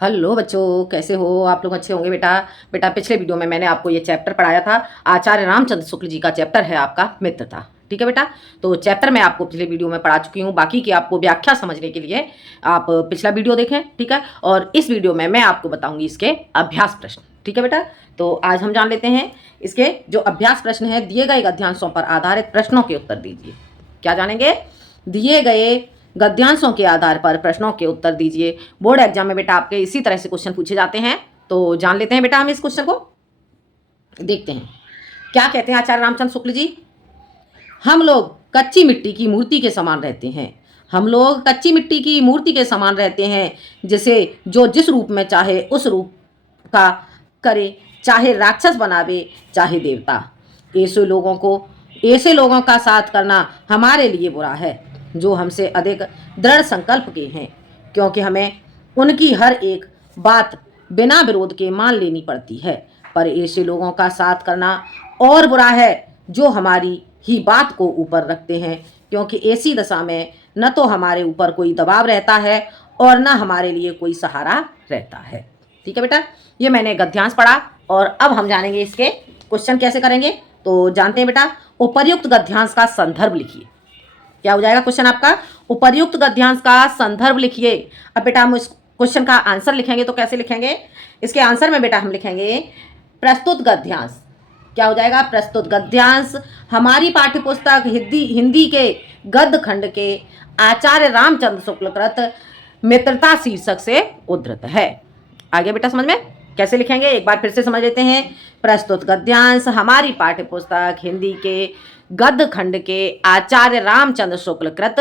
Hello बच्चों, कैसे हो आप लोग? अच्छे होंगे बेटा। बेटा पिछले वीडियो में मैंने आपको ये चैप्टर पढ़ाया था। आचार्य रामचंद्र शुक्ल जी का चैप्टर है आपका मित्रता। ठीक है बेटा। तो चैप्टर मैं आपको पिछले वीडियो में पढ़ा चुकी हूँ। बाकी की आपको व्याख्या समझने के लिए आप पिछला वीडियो देखें। ठीक है। और इस वीडियो में मैं आपको बताऊंगी इसके अभ्यास प्रश्न। ठीक है बेटा। तो आज हम जान लेते हैं इसके जो अभ्यास प्रश्न है। दिए गए गद्यांशों पर आधारित प्रश्नों के उत्तर दीजिए। क्या जानेंगे? दिए गए गद्यांशों के आधार पर प्रश्नों के उत्तर दीजिए। बोर्ड एग्जाम में बेटा आपके इसी तरह से क्वेश्चन पूछे जाते हैं। तो जान लेते हैं बेटा हम इस क्वेश्चन को। देखते हैं क्या कहते हैं आचार्य रामचंद्र शुक्ल जी। हम लोग कच्ची मिट्टी की मूर्ति के समान रहते हैं। हम लोग कच्ची मिट्टी की मूर्ति के समान रहते हैं, जिसे जो जिस रूप में चाहे उस रूप का करे, चाहे राक्षस बनावे चाहे देवता। ऐसे लोगों का साथ करना हमारे लिए बुरा है, जो हमसे अधिक दृढ़ संकल्प के हैं, क्योंकि हमें उनकी हर एक बात बिना विरोध के मान लेनी पड़ती है। पर ऐसे लोगों का साथ करना और बुरा है, जो हमारी ही बात को ऊपर रखते हैं, क्योंकि ऐसी दशा में न तो हमारे ऊपर कोई दबाव रहता है और न हमारे लिए कोई सहारा रहता है। ठीक है बेटा, ये मैंने गद्यांश पढ़ा और अब हम जानेंगे इसके क्वेश्चन कैसे करेंगे। तो जानते हैं बेटा, उपर्युक्त गद्यांश का संदर्भ लिखिए। क्या हो जाएगा क्वेश्चन आपका? उपर्युक्त गद्यांश का संदर्भ लिखिए। अब बेटा हम इस क्वेश्चन का आंसर लिखेंगे तो कैसे लिखेंगे? इसके आंसर में बेटा हम लिखेंगे प्रस्तुत गद्यांश। क्या हो जाएगा? प्रस्तुत गद्यांश हमारी पाठ्यपुस्तक हिंदी के गद्य खंड के आचार्य रामचंद्र शुक्ल कृत मित्रता शीर्षक से उद्धृत है। आगे बेटा समझ में कैसे लिखेंगे एक बार फिर से समझ लेते हैं। प्रस्तुत गद्यांश हमारी पाठ्यपुस्तक हिंदी के गद्य खंड के आचार्य रामचंद्र शुक्ल कृत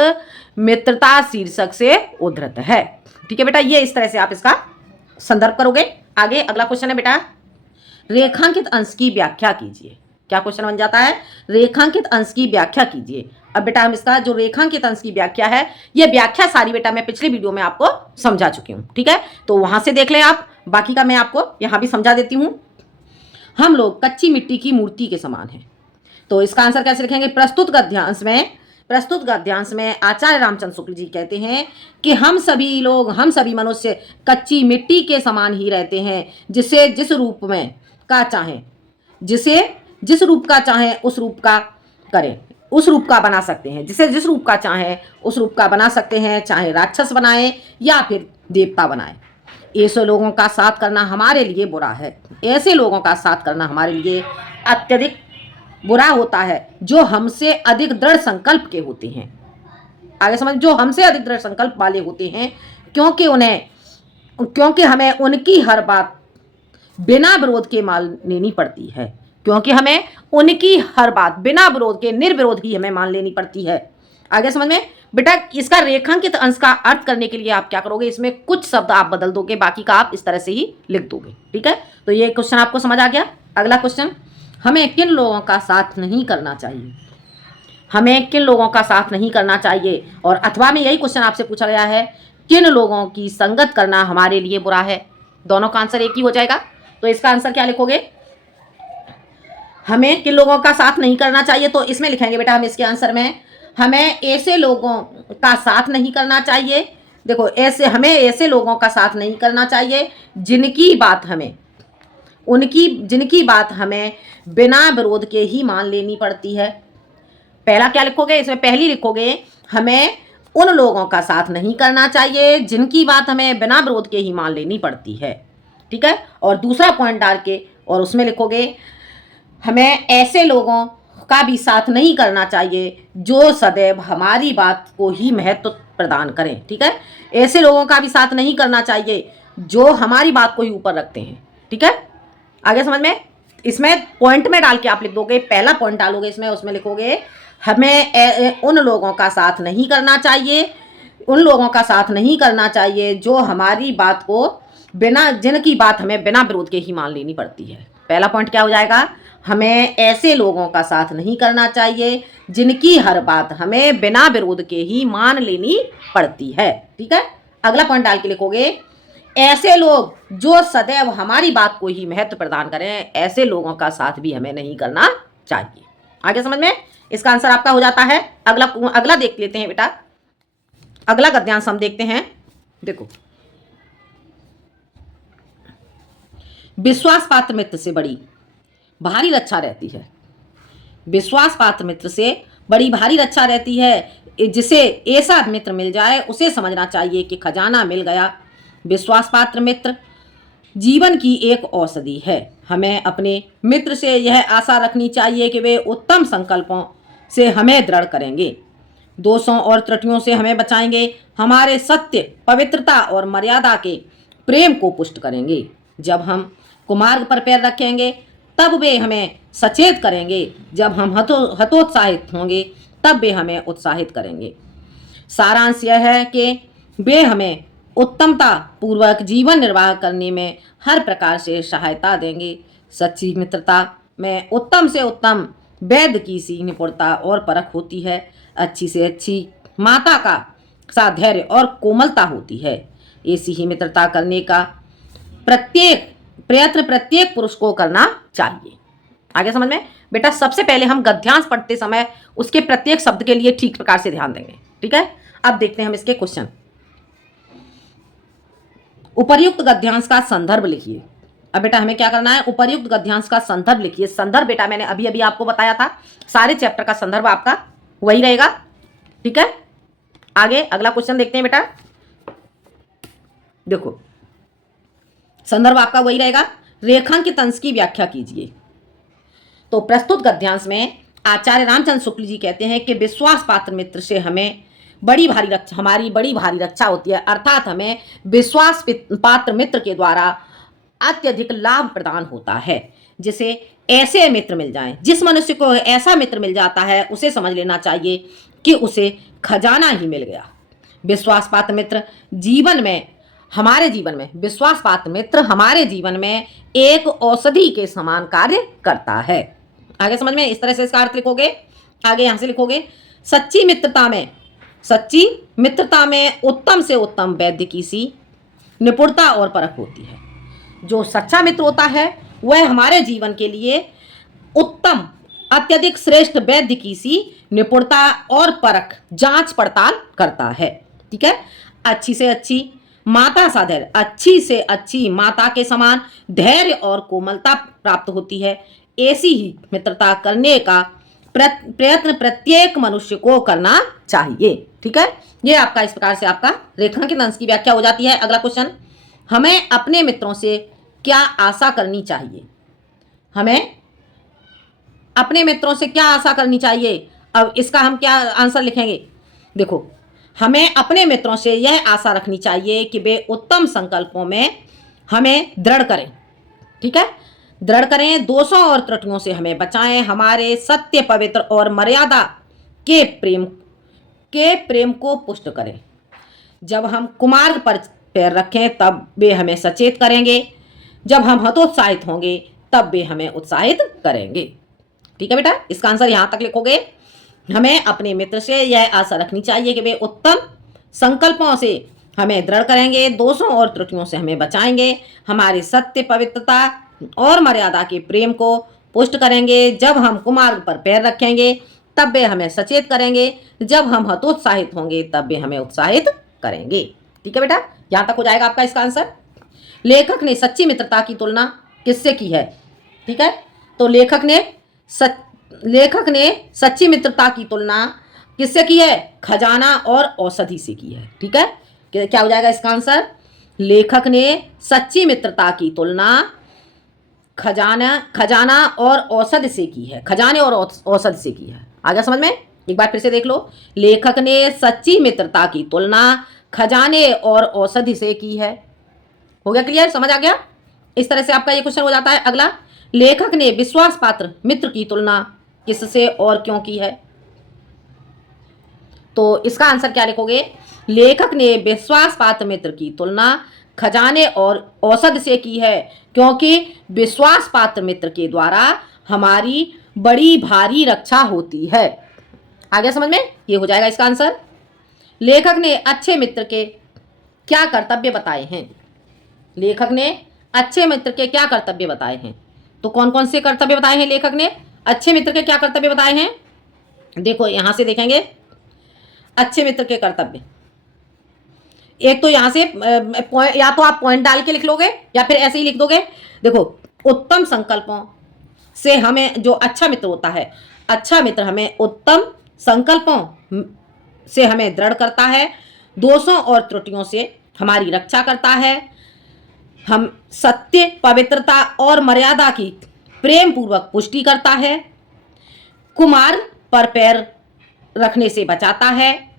मित्रता शीर्षक से उद्धृत है। ठीक है बेटा, ये इस तरह से आप इसका संदर्भ करोगे। आगे अगला क्वेश्चन है बेटा, रेखांकित अंश की व्याख्या कीजिए। क्या क्वेश्चन बन जाता है? रेखांकित अंश की व्याख्या कीजिए। अब बेटा हम इसका जो रेखांकित अंश की व्याख्या है, ये व्याख्या सारी बेटा मैं पिछले वीडियो में आपको समझा चुकी हूँ। ठीक है, तो वहां से देख लें आप। बाकी का मैं आपको यहां भी समझा देती हूँ। हम लोग कच्ची मिट्टी की मूर्ति के समान हैं। तो इसका आंसर कैसे लिखेंगे? प्रस्तुत गद्यांश में आचार्य रामचंद्र शुक्ल जी कहते हैं कि हम सभी मनुष्य कच्ची मिट्टी के समान ही रहते हैं, जिसे जिस रूप का चाहें उस रूप का करें, उस रूप का बना सकते हैं। जिसे जिस रूप का चाहें उस रूप का बना सकते हैं, चाहे राक्षस बनाए या फिर देवता बनाए। ऐसे लोगों का साथ करना हमारे लिए बुरा है। ऐसे लोगों का साथ करना हमारे लिए अत्यधिक बुरा होता है, जो हमसे अधिक दृढ़ संकल्प के होते हैं। आगे समझ, जो हमसे अधिक दृढ़ संकल्प वाले होते हैं, क्योंकि हमें उनकी हर बात बिना विरोध के मान लेनी पड़ती है। क्योंकि हमें उनकी हर बात बिना विरोध के, निर्विरोध ही हमें मान लेनी पड़ती है। आगे समझ में बेटा, इसका रेखांकित अंश का अर्थ करने के लिए आप क्या करोगे? इसमें कुछ शब्द आप बदल दोगे, बाकी का आप इस तरह से ही लिख दोगे। ठीक है, तो ये क्वेश्चन आपको समझ आ गया। अगला क्वेश्चन, हमें किन लोगों का साथ नहीं करना चाहिए? हमें किन लोगों का साथ नहीं करना चाहिए? और अथवा में यही क्वेश्चन आपसे पूछा गया है, किन लोगों की संगत करना हमारे लिए बुरा है? दोनों का आंसर एक ही हो जाएगा। तो इसका आंसर क्या लिखोगे? हमें किन लोगों का साथ नहीं करना चाहिए, तो इसमें लिखेंगे बेटा हम इसके आंसर में, हमें ऐसे लोगों का साथ नहीं करना चाहिए। देखो, हमें ऐसे लोगों का साथ नहीं करना चाहिए जिनकी बात हमें बिना विरोध के ही मान लेनी पड़ती है। पहला क्या लिखोगे? इसमें पहली लिखोगे, हमें उन लोगों का साथ नहीं करना चाहिए जिनकी बात हमें बिना विरोध के ही मान लेनी पड़ती है। ठीक है, और दूसरा पॉइंट डाल के और उसमें लिखोगे, हमें ऐसे लोगों का भी साथ नहीं करना चाहिए जो सदैव हमारी बात को ही महत्व प्रदान करें। ठीक है, ऐसे लोगों का भी साथ नहीं करना चाहिए जो हमारी बात को ही ऊपर रखते हैं। ठीक है, आगे समझ में? इसमें पॉइंट में डाल के आप लिख दोगे, पहला पॉइंट डालोगे इसमें, उसमें लिखोगे हमें उन लोगों का साथ नहीं करना चाहिए, उन लोगों का साथ नहीं करना चाहिए जो हमारी बात को जिनकी बात हमें बिना विरोध के ही मान लेनी पड़ती है। पहला पॉइंट क्या हो जाएगा? हमें ऐसे लोगों का साथ नहीं करना चाहिए जिनकी हर बात हमें बिना विरोध के ही मान लेनी पड़ती है। ठीक है, अगला पॉइंट डाल के लिखोगे, ऐसे लोग जो सदैव हमारी बात को ही महत्व प्रदान करें, ऐसे लोगों का साथ भी हमें नहीं करना चाहिए। आगे समझ में? इसका आंसर आपका हो जाता है। अगला देख लेते हैं बेटा। अगला गद्यांश हम देखते हैं। देखो, विश्वास पात्र मित्र से बड़ी भारी रक्षा रहती है। विश्वास पात्र मित्र से बड़ी भारी रक्षा रहती है। जिसे ऐसा मित्र मिल जाए उसे समझना चाहिए कि खजाना मिल गया। विश्वास पात्र मित्र जीवन की एक औषधि है। हमें अपने मित्र से यह आशा रखनी चाहिए कि वे उत्तम संकल्पों से हमें दृढ़ करेंगे, दोषों और त्रुटियों से हमें बचाएंगे, हमारे सत्य, पवित्रता और मर्यादा के प्रेम को पुष्ट करेंगे। जब हम कुमार्ग पर पैर रखेंगे तब वे हमें सचेत करेंगे, जब हम हतोत्साहित होंगे तब वे हमें उत्साहित करेंगे। सारांश यह है कि वे हमें उत्तमता पूर्वक जीवन निर्वाह करने में हर प्रकार से सहायता देंगे। सच्ची मित्रता में उत्तम से उत्तम वैद्य की सी निपुणता और परख होती है। अच्छी से अच्छी माता का सा धैर्य और कोमलता होती है। ऐसी ही मित्रता करने का प्रत्येक पुरुष को करना चाहिए। आगे समझ में बेटा, सबसे पहले हम गद्यांश पढ़ते समय उसके प्रत्येक शब्द के लिए ठीक प्रकार से ध्यान देंगे। ठीक है, अब देखते हैं हम इसके क्वेश्चन। उपर्युक्त गद्यांश का संदर्भ लिखिए। अब बेटा हमें क्या करना है, उपर्युक्त गद्यांश का संदर्भ लिखिए। संदर्भ बेटा मैंने अभी अभी आपको बताया था, सारे चैप्टर का संदर्भ आपका वही रहेगा। ठीक है, आगे अगला क्वेश्चन देखते हैं बेटा। देखो संदर्भ आपका वही रहेगा। रेखांकित अंश की व्याख्या कीजिए। तो प्रस्तुत गद्यांश में आचार्य रामचंद्र शुक्ल जी कहते हैं कि विश्वास पात्र मित्र से हमें हमारी बड़ी भारी रक्षा होती है, अर्थात हमें विश्वास पात्र मित्र के द्वारा अत्यधिक लाभ प्रदान होता है। जिसे ऐसे मित्र मिल जाएं, जिस मनुष्य को ऐसा मित्र मिल जाता है उसे समझ लेना चाहिए कि उसे खजाना ही मिल गया। विश्वास पात्र मित्र हमारे जीवन में विश्वास पात्र मित्र हमारे जीवन में एक औषधि के समान कार्य करता है। आगे समझ में, इस तरह से इसका अर्थ लिखोगे। आगे यहां से लिखोगे, सच्ची मित्रता में उत्तम से उत्तम वैद्य की सी निपुणता और परख होती है। जो सच्चा मित्र होता है वह हमारे जीवन के लिए उत्तम, अत्यधिक श्रेष्ठ वैद्य की सी निपुणता और परख, जांच पड़ताल करता है। ठीक है, अच्छी से अच्छी माता के समान धैर्य और कोमलता प्राप्त होती है। ऐसी ही मित्रता करने का प्रयत्न प्रत्येक मनुष्य को करना चाहिए। ठीक है, ये आपका इस प्रकार से आपका रेखांकित अंश की व्याख्या हो जाती है। अगला क्वेश्चन, हमें अपने मित्रों से क्या आशा करनी चाहिए? हमें अपने मित्रों से क्या आशा करनी चाहिए? अब इसका हम क्या आंसर लिखेंगे? देखो, हमें अपने मित्रों से यह आशा रखनी चाहिए कि वे उत्तम संकल्पों में हमें दृढ़ करें। ठीक है, दृढ़ करें, दोषों और त्रुटियों से हमें बचाएं, हमारे सत्य, पवित्र और मर्यादा के प्रेम को पुष्ट करें। जब हम कुमार्ग पर पैर रखें तब वे हमें सचेत करेंगे, जब हम हतोत्साहित होंगे तब वे हमें उत्साहित करेंगे। ठीक है बेटा, इसका आंसर यहां तक लिखोगे। हमें अपने मित्र से यह आशा रखनी चाहिए कि वे उत्तम संकल्पों से हमें दृढ़ करेंगे, दोषों और त्रुटियों से हमें बचाएंगे, हमारे सत्य, पवित्रता और मर्यादा के प्रेम को पुष्ट करेंगे। जब हम कुमार्ग पर पैर रखेंगे तब वे हमें सचेत करेंगे, जब हम हतोत्साहित होंगे तब वे हमें उत्साहित करेंगे। ठीक है बेटा, यहां तक हो जाएगा आपका इसका आंसर। लेखक ने सच्ची मित्रता की तुलना किससे की है? ठीक है, तो लेखक ने सच्ची मित्रता की तुलना किससे की है? खजाना और औषधि से की है। ठीक है, क्या हो जाएगा इसका आंसर? लेखक ने सच्ची मित्रता की तुलना खजाना और औषध से की है, खजाने और औषध से की है। आगे समझ में, एक बार फिर से देख लो। लेखक ने सच्ची मित्रता की तुलना खजाने और औषधि से की है। हो गया क्लियर? समझ आ गया? इस तरह से आपका ये क्वेश्चन हो जाता है। अगला, लेखक ने विश्वास पात्र मित्र की तुलना किससे और क्यों की है? तो इसका आंसर क्या लिखोगे? लेखक ने विश्वास पात्र मित्र की तुलना खजाने और औषध से की है, क्योंकि विश्वास पात्र मित्र के द्वारा हमारी बड़ी भारी रक्षा होती है। आगे समझ में, ये हो जाएगा इसका आंसर। लेखक ने अच्छे मित्र के क्या कर्तव्य बताए हैं? लेखक ने अच्छे मित्र के क्या कर्तव्य बताए हैं? तो कौन कौन से कर्तव्य बताए हैं लेखक ने? अच्छे मित्र के क्या कर्तव्य बताए हैं? देखो यहां से देखेंगे अच्छे मित्र के कर्तव्य। एक तो यहाँ से या तो आप पॉइंट डाल के लिख लोगे या फिर ऐसे ही लिख दोगे। देखो, उत्तम संकल्पों से हमें जो अच्छा मित्र होता है, अच्छा मित्र हमें उत्तम संकल्पों से हमें दृढ़ करता है, दोषों और त्रुटियों से हमारी रक्षा करता है, हम सत्य, पवित्रता और मर्यादा की प्रेम पूर्वक पुष्टि करता है, कुमार पर पैर रखने से बचाता है।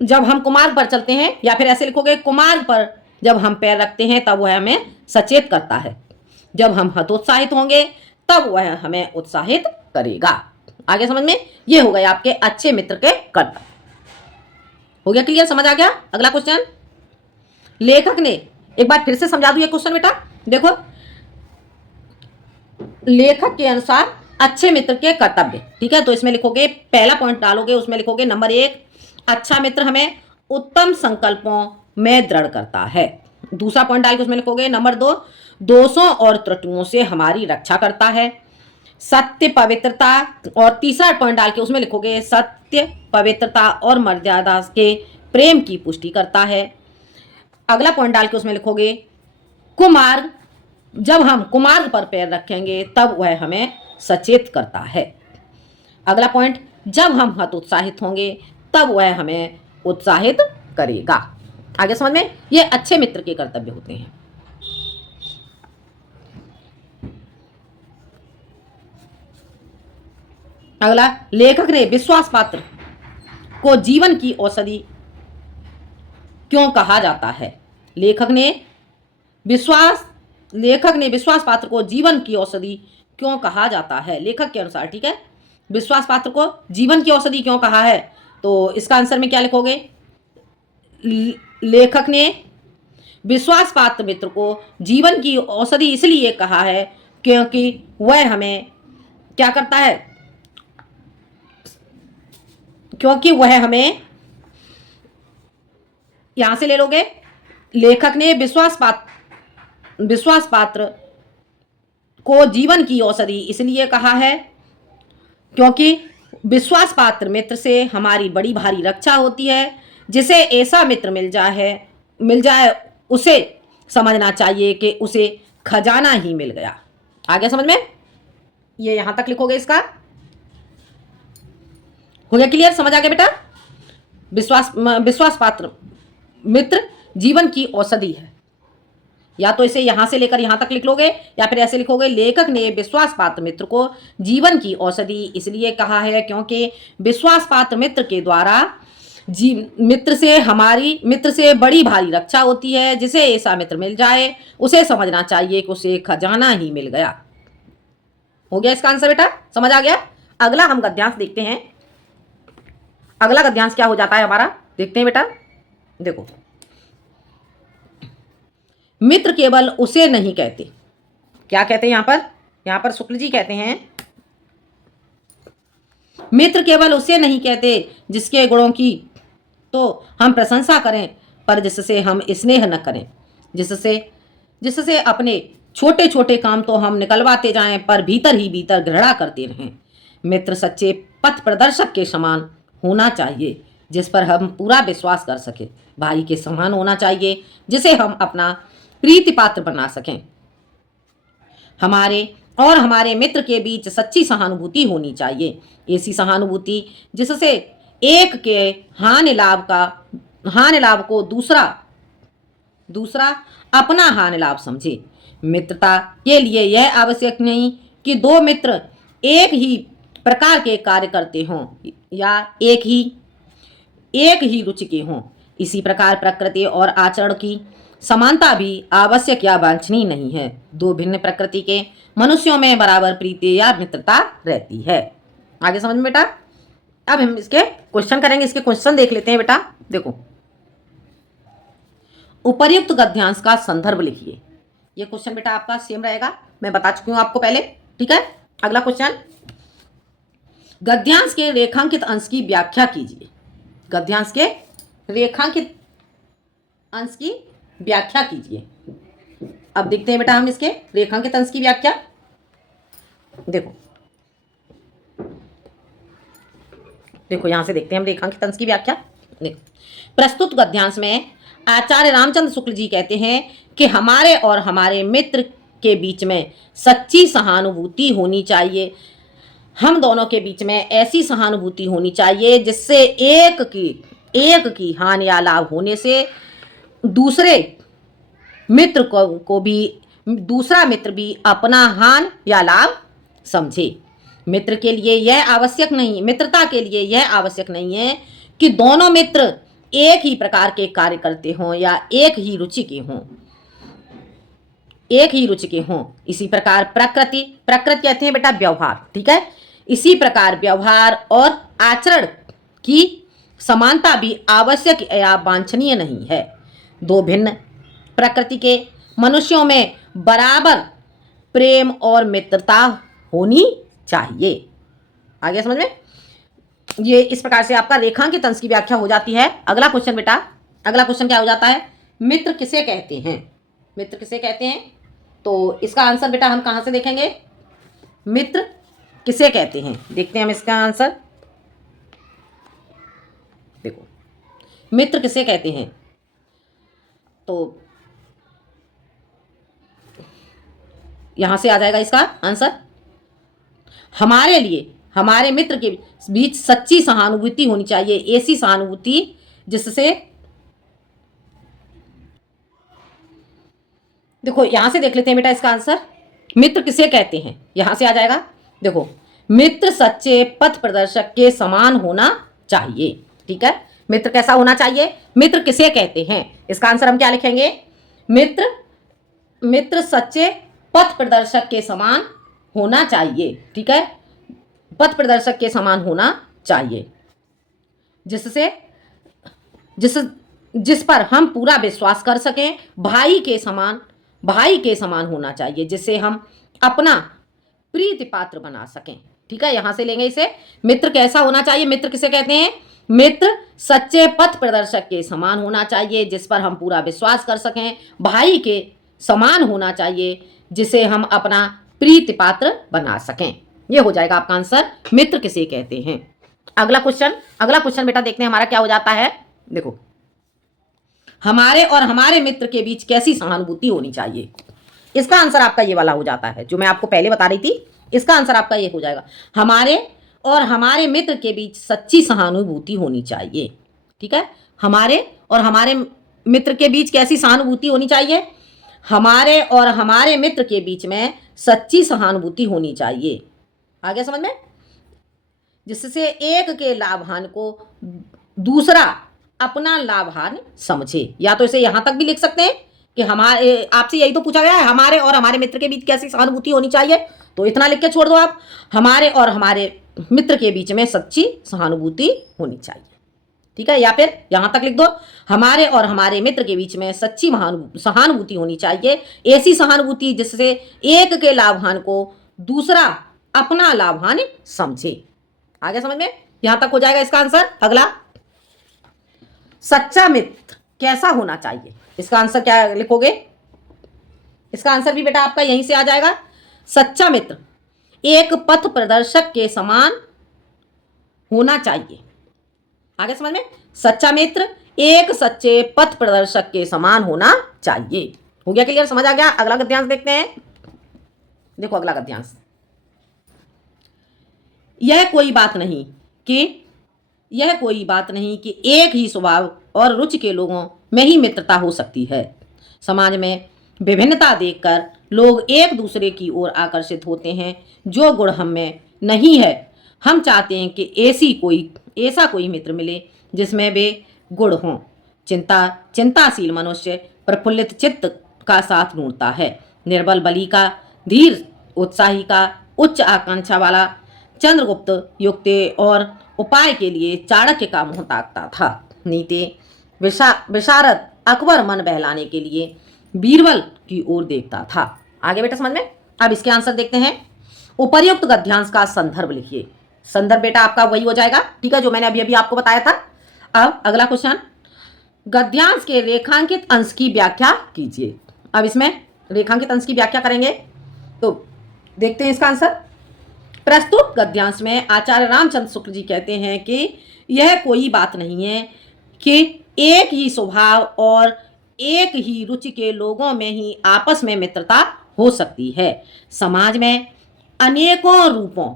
जब हम कुमार्ग पर चलते हैं, या फिर ऐसे लिखोगे, कुमार्ग पर जब हम पैर रखते हैं तब वह हमें सचेत करता है, जब हम हतोत्साहित होंगे तब वह हमें उत्साहित करेगा। आगे समझ में? ये हो गए आपके अच्छे मित्र के कर्तव्य। हो गया क्लियर? समझ आ गया? अगला क्वेश्चन, लेखक ने, एक बार फिर से समझा दूं ये क्वेश्चन बेटा। देखो, लेखक के अनुसार अच्छे मित्र के कर्तव्य, ठीक है? तो इसमें लिखोगे, पहला पॉइंट डालोगे, उसमें लिखोगे नंबर 1, अच्छा मित्र हमें उत्तम संकल्पों में दृढ़ करता है। दूसरा पॉइंट डाल के उसमें लिखोगे नंबर 2, दोषों और त्रुटियों से हमारी रक्षा करता है, सत्य, पवित्रता, और तीसरा पॉइंट डाल के उसमें लिखोगे सत्य, पवित्रता और मर्यादा के प्रेम की पुष्टि करता है। अगला पॉइंट डाल के उसमें लिखोगे कुमार्ग, जब हम कुमार्ग पर पैर रखेंगे तब वह हमें सचेत करता है। अगला पॉइंट, जब हम हतोत्साहित होंगे तब वह हमें उत्साहित करेगा। आगे समझ में? ये अच्छे मित्र के कर्तव्य होते हैं। अगला, लेखक ने विश्वास पात्र को जीवन की औषधि क्यों कहा जाता है? लेखक ने विश्वास पात्र को जीवन की औषधि क्यों कहा जाता है? लेखक के अनुसार, ठीक है? विश्वास पात्र को जीवन की औषधि क्यों कहा है? तो इसका आंसर में क्या लिखोगे? लेखक ने विश्वास पात्र मित्र को जीवन की औषधि इसलिए कहा है क्योंकि वह हमें क्या करता है? क्योंकि वह हमें, यहां से ले लोगे, लेखक ने विश्वास पात्र को जीवन की औषधि इसलिए कहा है क्योंकि विश्वास पात्र मित्र से हमारी बड़ी भारी रक्षा होती है। जिसे ऐसा मित्र मिल जाए उसे समझना चाहिए कि उसे खजाना ही मिल गया। आगे समझ में? ये यहां तक लिखोगे। इसका हो गया क्लियर? समझ आ गया बेटा? विश्वास पात्र मित्र जीवन की औषधि है। या तो इसे यहां से लेकर यहां तक लिख लोगे, या फिर ऐसे लिखोगे, लेखक ने विश्वास पात्र मित्र को जीवन की औषधि इसलिए कहा है क्योंकि विश्वास पात्र मित्र के द्वारा मित्र से बड़ी भारी रक्षा होती है। जिसे ऐसा मित्र मिल जाए उसे समझना चाहिए कि उसे खजाना ही मिल गया। हो गया इसका आंसर बेटा? समझ आ गया? अगला हम गद्यांश देखते हैं। अगला गद्यांश क्या हो जाता है हमारा, देखते हैं बेटा। देखो, मित्र केवल उसे नहीं कहते, क्या कहते हैं यहां पर शुक्ल जी कहते हैं, मित्र केवल उसे नहीं कहते जिसके गुणों की तो हम प्रशंसा करें, पर जिससे हम स्नेह न करें, जिससे अपने छोटे छोटे काम तो हम निकलवाते जाएं पर भीतर ही भीतर घृणा करते रहें। मित्र सच्चे पथ प्रदर्शक के समान होना चाहिए जिस पर हम पूरा विश्वास कर सके, भाई के समान होना चाहिए जिसे हम अपना प्रीति पात्र बना सकें। हमारे मित्र के बीच सच्ची सहानुभूति होनी चाहिए, ऐसी सहानुभूति जिससे एक के हानि लाभ को दूसरा अपना हानि लाभ समझे। मित्रता के लिए यह आवश्यक नहीं कि दो मित्र एक ही प्रकार के कार्य करते हों या एक ही रुचि के हों। इसी प्रकार प्रकृति और आचरण की समानता भी आवश्यक या वांछनीय नहीं है। दो भिन्न प्रकृति के मनुष्यों में बराबर प्रीति या मित्रता रहती है। आगे समझ में बेटा? अब हम इसके क्वेश्चन करेंगे। इसके क्वेश्चन देख लेते हैं बेटा। देखो, उपर्युक्त गद्यांश का संदर्भ लिखिए। ये क्वेश्चन बेटा आपका सेम रहेगा, मैं बता चुकी हूं आपको पहले, ठीक है? अगला क्वेश्चन, गद्यांश के रेखांकित अंश की व्याख्या कीजिए। गद्यांश के रेखांकित अंश की व्याख्या कीजिए। अब देखते हैं बेटा हम इसके रेखांकित अंश की व्याख्या। देखो यहां से देखते हैं हम रेखांकित अंश की व्याख्या। देखो, प्रस्तुत गद्यांश में आचार्य रामचंद्र शुक्ल जी कहते हैं कि हमारे और हमारे मित्र के बीच में सच्ची सहानुभूति होनी चाहिए। हम दोनों के बीच में ऐसी सहानुभूति होनी चाहिए जिससे एक की हानि या लाभ होने से दूसरे मित्र को भी दूसरा मित्र भी अपना हानि या लाभ समझे। मित्र के लिए यह आवश्यक नहीं, मित्रता के लिए यह आवश्यक नहीं है कि दोनों मित्र एक ही प्रकार के कार्य करते हों या एक ही रुचि के हों। इसी प्रकार प्रकृति कहते हैं बेटा व्यवहार, ठीक है। इसी प्रकार व्यवहार और आचरण की समानता भी आवश्यक या वांछनीय नहीं है। दो भिन्न प्रकृति के मनुष्यों में बराबर प्रेम और मित्रता होनी चाहिए। आगे समझ में? ये इस प्रकार से आपका रेखांकित अंश की व्याख्या हो जाती है। अगला क्वेश्चन बेटा, अगला क्वेश्चन क्या हो जाता है? मित्र किसे कहते हैं? मित्र किसे कहते हैं? तो इसका आंसर बेटा हम कहाँ से देखेंगे? मित्र किसे कहते हैं, देखते हैं हम इसका आंसर। देखो, मित्र किसे कहते हैं, तो यहां से आ जाएगा इसका आंसर। हमारे लिए हमारे मित्र के बीच सच्ची सहानुभूति होनी चाहिए, ऐसी सहानुभूति जिससे, देखो यहां से देख लेते हैं बेटा इसका आंसर। मित्र किसे कहते हैं, यहां से आ जाएगा। देखो, मित्र सच्चे पथ प्रदर्शक के समान होना चाहिए, ठीक है। मित्र कैसा होना चाहिए? मित्र किसे कहते हैं, इसका आंसर हम क्या लिखेंगे? मित्र सच्चे पथ प्रदर्शक के समान होना चाहिए, ठीक है। पथ प्रदर्शक के समान होना चाहिए जिससे जिस पर हम पूरा विश्वास कर सकें। भाई के समान होना चाहिए जिससे हम अपना प्रीति पात्र बना सकें, ठीक है। यहां से लेंगे इसे। मित्र कैसा होना चाहिए? मित्र किसे कहते हैं? मित्र सच्चे पथ प्रदर्शक के समान होना चाहिए जिस पर हम पूरा विश्वास कर सकें। भाई के समान होना चाहिए जिसे हम अपना प्रीति पात्र बना सकें। ये हो जाएगा आपका आंसर, मित्र किसे कहते हैं। अगला क्वेश्चन बेटा देखते हैं हमारा क्या हो जाता है। देखो, हमारे और हमारे मित्र के बीच कैसी सहानुभूति होनी चाहिए, इसका आंसर आपका ये वाला हो जाता है जो मैं आपको पहले बता रही थी। इसका आंसर आपका ये हो जाएगा, हमारे और हमारे मित्र के बीच सच्ची सहानुभूति होनी चाहिए, ठीक है। हमारे और हमारे मित्र के बीच कैसी सहानुभूति होनी चाहिए? हमारे और हमारे मित्र के बीच में सच्ची सहानुभूति होनी चाहिए। आगे समझ में? जिससे एक के लाभ हानि को दूसरा अपना लाभ हानि समझे। या तो इसे यहां तक भी लिख सकते हैं कि हमारे, आपसे यही तो पूछा गया है, हमारे और हमारे मित्र के बीच कैसी सहानुभूति होनी चाहिए, तो इतना लिख के छोड़ दो आप, हमारे और हमारे मित्र के बीच में सच्ची सहानुभूति होनी चाहिए, ठीक है। या फिर यहां तक लिख दो, हमारे और हमारे मित्र के बीच में सच्ची सहानुभूति होनी चाहिए, ऐसी सहानुभूति जिससे एक के लाभ हानि को दूसरा अपना लाभ हानि समझे। आगे समझ में? यहां तक हो जाएगा इसका आंसर। अगला, सच्चा मित्र कैसा होना चाहिए, इसका आंसर क्या लिखोगे? इसका आंसर भी बेटा आपका यहीं से आ जाएगा। सच्चा मित्र एक पथ प्रदर्शक के समान होना चाहिए। आगे समझ में? सच्चा मित्र एक सच्चे पथ प्रदर्शक के समान होना चाहिए। हो गया क्लियर? समझ आ गया? अगला गद्यांश देखते हैं। देखो अगला गद्यांश, यह कोई बात नहीं कि एक ही स्वभाव और रुचि के लोगों में ही मित्रता हो सकती है। समाज में विभिन्नता देखकर लोग एक दूसरे की ओर आकर्षित होते हैं। जो गुण हम में नहीं है, हम चाहते हैं कि ऐसा कोई मित्र मिले जिसमें वे गुण हों। चिंताशील मनुष्य प्रफुल्लित चित्त का साथ ढूंढता है। निर्बल बलि का, धीर उत्साही का, उच्च आकांक्षा वाला चंद्रगुप्त युक्ति और उपाय के लिए चाणक्य का मुंह ताकता था। नीति विशारद अकबर मन बहलाने के लिए बीरबल की ओर देखता था। आगे बेटा समझ में? अब इसके आंसर देखते हैं। उपर्युक्त गद्यांश का संदर्भ लिखिए। संदर्भ बेटा आपका वही हो जाएगा, ठीक है, जो मैंने अभी आपको बताया था। अब अगला क्वेश्चन, गद्यांश के रेखांकित अंश की व्याख्या कीजिए। अब इसमें रेखांकित अंश की व्याख्या करेंगे, तो देखते हैं इसका आंसर। प्रस्तुत गद्यांश में आचार्य रामचंद्र शुक्ल जी कहते हैं कि यह कोई बात नहीं है कि एक ही स्वभाव और एक ही रुचि के लोगों में ही आपस में मित्रता हो सकती है। समाज में अनेकों रूपों,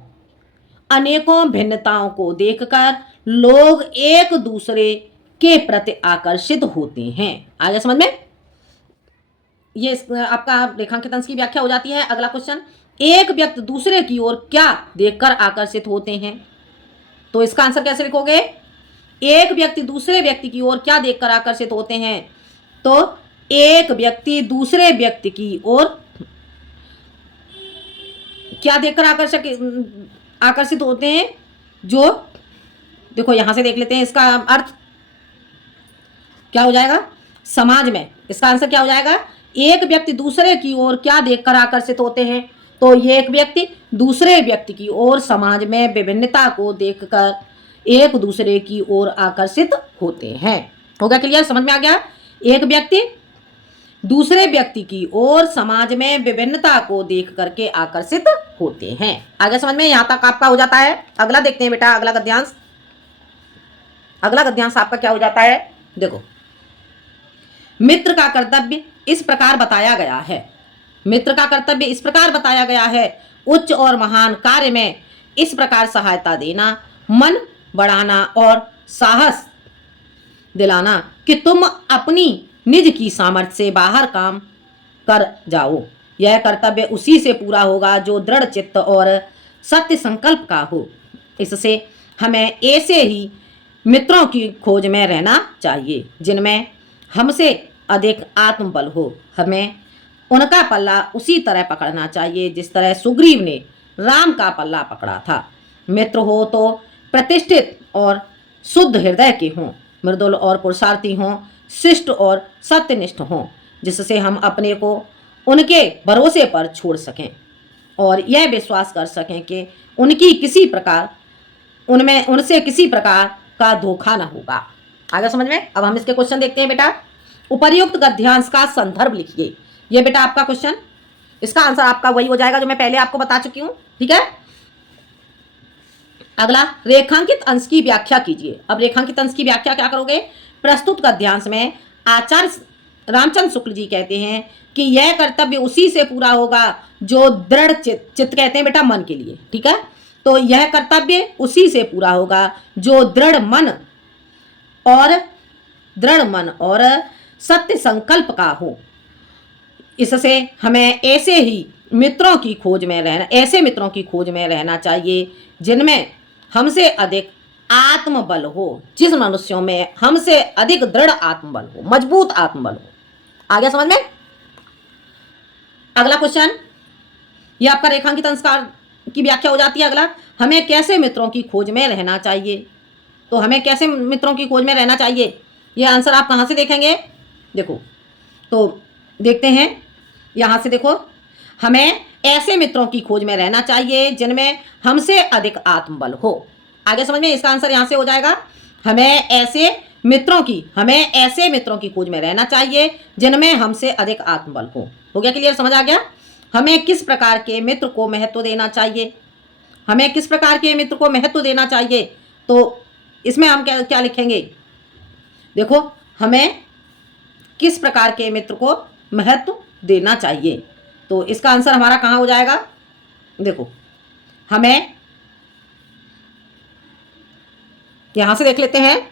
अनेकों भिन्नताओं को देखकर लोग एक दूसरे के प्रति आकर्षित होते हैं। आगे समझ में? ये आपका रेखांकित अंश की व्याख्या हो जाती है। अगला क्वेश्चन, एक व्यक्ति दूसरे की ओर क्या देखकर आकर्षित होते हैं? तो इसका आंसर कैसे लिखोगे? एक व्यक्ति दूसरे व्यक्ति की ओर क्या देखकर आकर्षित होते हैं? तो एक व्यक्ति दूसरे व्यक्ति की ओर क्या देखकर आकर्षित होते हैं? जो देखो यहां से देख लेते हैं, इसका अर्थ क्या हो जाएगा समाज में। इसका आंसर क्या हो जाएगा? एक व्यक्ति दूसरे की ओर क्या देखकर आकर्षित होते हैं? तो ये एक व्यक्ति दूसरे व्यक्ति की ओर समाज में विभिन्नता को देखकर एक दूसरे की ओर आकर्षित होते हैं। हो गया क्लियर? समझ में आ गया? एक व्यक्ति दूसरे व्यक्ति की ओर समाज में विभिन्नता को देख करके आकर्षित होते हैं। आगे समझ में? यहां तक आपका हो जाता है। अगला देखते हैं बेटा, अगला गद्यांश। अगला गद्यांश आपका क्या हो जाता है? देखो, मित्र का कर्तव्य इस प्रकार बताया गया है। मित्र का कर्तव्य इस प्रकार बताया गया है, उच्च और महान कार्य में इस प्रकार सहायता देना, मन बढ़ाना और साहस दिलाना कि तुम अपनी निज की सामर्थ्य से बाहर काम कर जाओ। यह कर्तव्य उसी से पूरा होगा जो दृढ़ चित्त और सत्य संकल्प का हो। इससे हमें ऐसे ही मित्रों की खोज में रहना चाहिए जिनमें हमसे अधिक आत्मबल हो। हमें उनका पल्ला उसी तरह पकड़ना चाहिए जिस तरह सुग्रीव ने राम का पल्ला पकड़ा था। मित्र हो तो प्रतिष्ठित और शुद्ध हृदय के हों, मृदुल और पुरुषार्थी हों, शिष्ट और सत्यनिष्ठ हों, जिससे हम अपने को उनके भरोसे पर छोड़ सकें और यह विश्वास कर सकें कि उनसे किसी प्रकार का धोखा न होगा। आगे समझ में? अब हम इसके क्वेश्चन देखते हैं बेटा। उपर्युक्त गद्यांश का संदर्भ लिखिए। ये बेटा आपका क्वेश्चन, इसका आंसर आपका वही हो जाएगा जो मैं पहले आपको बता चुकी हूं। ठीक है? अगला, रेखांकित अंश की व्याख्या कीजिए। अब रेखांकित अंश की व्याख्या क्या करोगे? प्रस्तुत गद्यांश में आचार्य रामचंद्र शुक्ल जी कहते हैं कि यह कर्तव्य उसी से पूरा होगा जो दृढ़ चित्त कहते हैं बेटा मन के लिए। ठीक है? तो यह कर्तव्य उसी से पूरा होगा जो दृढ़ मन और सत्य संकल्प का हो। इससे हमें ऐसे मित्रों की खोज में रहना चाहिए जिनमें हमसे अधिक आत्मबल हो, जिस मनुष्यों में हमसे अधिक दृढ़ आत्मबल हो, मजबूत आत्मबल हो। आगे समझ में? अगला क्वेश्चन, यह आपका रेखांकित अंश की व्याख्या हो जाती है। अगला, हमें कैसे मित्रों की खोज में रहना चाहिए? तो हमें कैसे मित्रों की खोज में रहना चाहिए, यह आंसर आप कहाँ से देखेंगे? देखो, तो देखते हैं यहाँ से। देखो, हमें ऐसे मित्रों की खोज में रहना चाहिए जिनमें हमसे अधिक आत्मबल हो। आगे समझ में? इसका आंसर यहाँ से हो जाएगा, हमें ऐसे मित्रों की खोज में रहना चाहिए जिनमें हमसे अधिक आत्मबल हो। हो गया क्लियर? समझ आ गया? हमें किस प्रकार के मित्र को महत्व देना चाहिए? तो इसमें हम क्या लिखेंगे? देखो, हमें किस प्रकार के मित्र को महत्व देना चाहिए, तो इसका आंसर हमारा कहाँ हो जाएगा? देखो, हमें यहां से देख लेते हैं।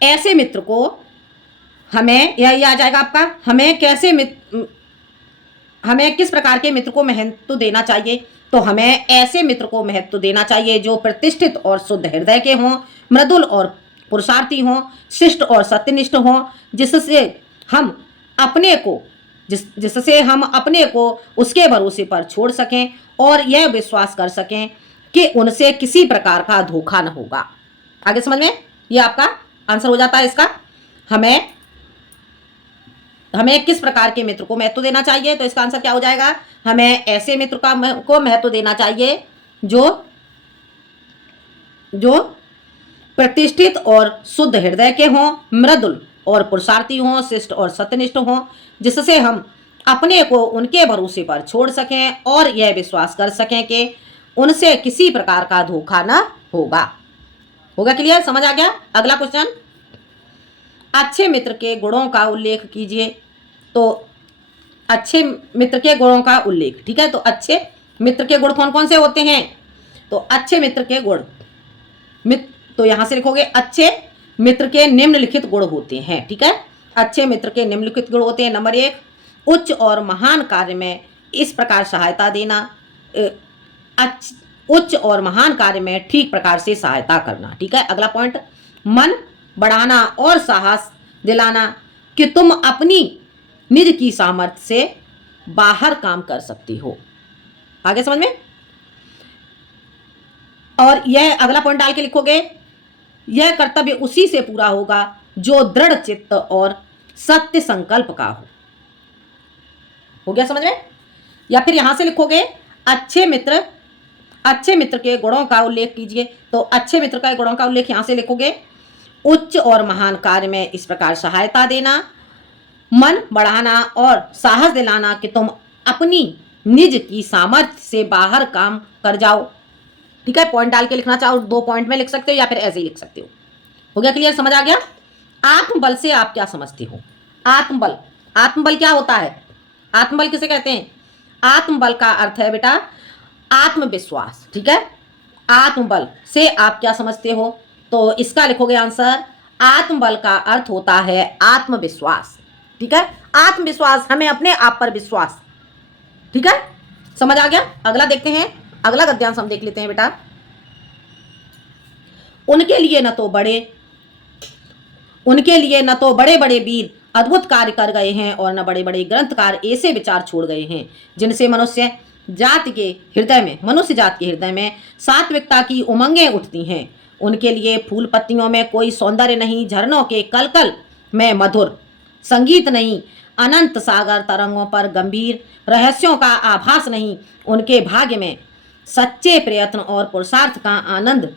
ऐसे मित्र को हमें यही आ जाएगा आपका, हमें किस प्रकार के मित्र को महत्व देना चाहिए? तो हमें ऐसे मित्र को महत्व देना चाहिए जो प्रतिष्ठित और शुद्ध हृदय के हों, मृदुल और पुरुषार्थी हों, शिष्ट और सत्यनिष्ठ हों, जिससे हम अपने को उसके भरोसे पर छोड़ सकें और यह विश्वास कर सकें कि उनसे किसी प्रकार का धोखा न होगा। आगे समझ में? यह आपका आंसर हो जाता है इसका। हमें किस प्रकार के मित्र को महत्व देना चाहिए, तो इसका आंसर क्या हो जाएगा? हमें ऐसे मित्र को महत्व देना चाहिए जो प्रतिष्ठित और शुद्ध हृदय के हों, मृदुल और पुरुषार्थी हों, शिष्ट और सत्यनिष्ठ हों, जिससे हम अपने को उनके भरोसे पर छोड़ सकें और यह विश्वास कर सकें कि उनसे किसी प्रकार का धोखा न होगा। होगा क्लियर? समझ आ गया? अगला क्वेश्चन, अच्छे मित्र के गुणों का उल्लेख कीजिए। तो अच्छे मित्र के गुणों का उल्लेख, ठीक है। तो अच्छे मित्र के गुण कौन कौन से होते हैं? तो अच्छे मित्र के गुण, मित्र, तो यहां से लिखोगे अच्छे मित्र के निम्नलिखित गुण होते हैं, ठीक है। अच्छे मित्र के निम्नलिखित गुण होते हैं। नंबर 1, उच्च और महान कार्य में इस प्रकार सहायता देना। उच्च और महान कार्य में ठीक प्रकार से सहायता करना, ठीक है। अगला पॉइंट, मन बढ़ाना और साहस दिलाना कि तुम अपनी निज की सामर्थ्य से बाहर काम कर सकती हो। आगे समझ में? और यह अगला पॉइंट डाल के लिखोगे, यह कर्तव्य उसी से पूरा होगा जो दृढ़ चित्त और सत्य संकल्प का हो गया समझ में? या फिर यहां से लिखोगे, अच्छे मित्र के गुणों का उल्लेख कीजिए। तो अच्छे मित्र के गुणों का उल्लेख यहां से लिखोगे, उच्च और महान कार्य में इस प्रकार सहायता देना, मन बढ़ाना और साहस दिलाना कि तुम अपनी निज की सामर्थ्य से बाहर काम कर जाओ, ठीक है। पॉइंट डाल के लिखना चाहो 2 पॉइंट में लिख सकते हो या फिर ऐसे ही लिख सकते हो गया क्लियर? समझ आ गया? आत्मबल से आप क्या समझते हो? आत्मबल, आत्मबल क्या होता है? आत्मबल किसे कहते हैं? आत्मबल का अर्थ है बेटा आत्मविश्वास, ठीक है। आत्मबल से आप क्या समझते हो? तो इसका लिखोगे आंसर, आत्मबल का अर्थ होता है आत्मविश्वास, ठीक है। आत्मविश्वास, हमें अपने आप पर विश्वास, ठीक है। समझ आ गया? अगला देखते हैं, अगला गद्यांश हम देख लेते हैं बेटा। उनके लिए न तो बड़े बड़े वीर अद्भुत कार्य कर गए हैं और न बड़े बड़े ग्रंथकार ऐसे विचार छोड़ गए हैं जिनसे मनुष्य जाति के हृदय में सात्विकता की उमंगें उठती हैं। उनके लिए फूल पत्तियों में कोई सौंदर्य नहीं, झरनों के कलकल में मधुर संगीत नहीं, अनंत सागर तरंगों पर गंभीर रहस्यों का आभास नहीं। उनके भाग्य में सच्चे प्रयत्न और पुरुषार्थ का आनंद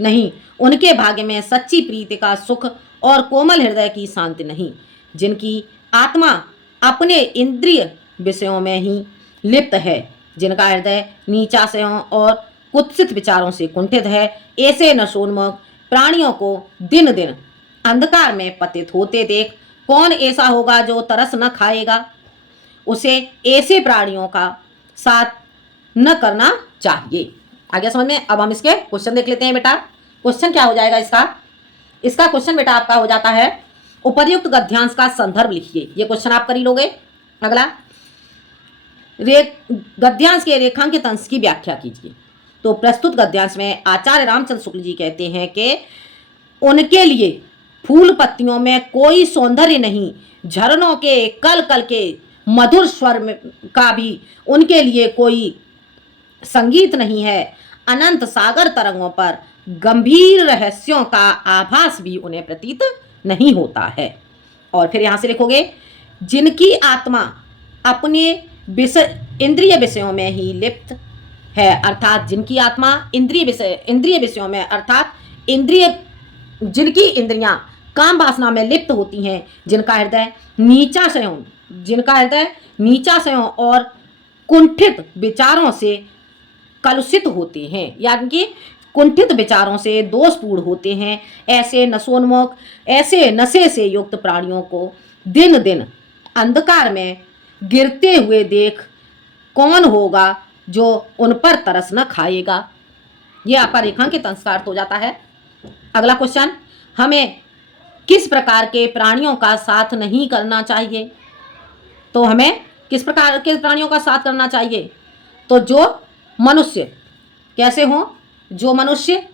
नहीं, उनके भाग्य में सच्ची प्रीति का सुख और कोमल हृदय की शांति नहीं। जिनकी आत्मा अपने इंद्रिय विषयों में ही लिप्त है, जिनका हृदय नीचाशयों और कुत्सित विचारों से कुंठित है, ऐसे नशोन्मुख प्राणियों को दिन दिन अंधकार में पतित होते देख कौन ऐसा होगा जो तरस न खाएगा? उसे ऐसे प्राणियों का साथ न करना चाहिए। आगे समझ में? अब हम इसके क्वेश्चन देख लेते हैं बेटा। क्वेश्चन क्या हो जाएगा इसका क्वेश्चन बेटा आपका हो जाता है, उपर्युक्त गद्यांश का संदर्भ लिखिए। ये क्वेश्चन आप कर ही लोगे। अगला, गद्यांश के रेखांकित अंश की व्याख्या कीजिए। तो प्रस्तुत गद्यांश में आचार्य रामचंद्र शुक्ल जी कहते हैं कि उनके लिए फूल पत्तियों में कोई सौंदर्य नहीं, झरनों के कल कल के मधुर स्वर का भी उनके लिए कोई संगीत नहीं है, अनंत सागर तरंगों पर गंभीर रहस्यों का आभास भी उन्हें प्रतीत नहीं होता है। और फिर यहां से लिखोगे, जिनकी आत्मा अपने इंद्रिय विषयों में ही लिप्त है, अर्थात जिनकी आत्मा इंद्रिय विषयों में, अर्थात जिनकी इंद्रियां काम वासना में लिप्त होती हैं, जिनका हृदय नीचाशयों और कुंठित विचारों से कलुषित होते हैं, यानी कि कुंठित विचारों से दोषपूर्ण होते हैं, ऐसे नशे से युक्त प्राणियों को दिन दिन अंधकार में गिरते हुए देख कौन होगा जो उन पर तरस न खाएगा? यह आपका रेखांकित अंश का अर्थ हो जाता है। अगला क्वेश्चन, हमें किस प्रकार के प्राणियों का साथ नहीं करना चाहिए? तो हमें किस प्रकार के प्राणियों का साथ करना चाहिए? तो जो मनुष्य कैसे हो? जो मनुष्य,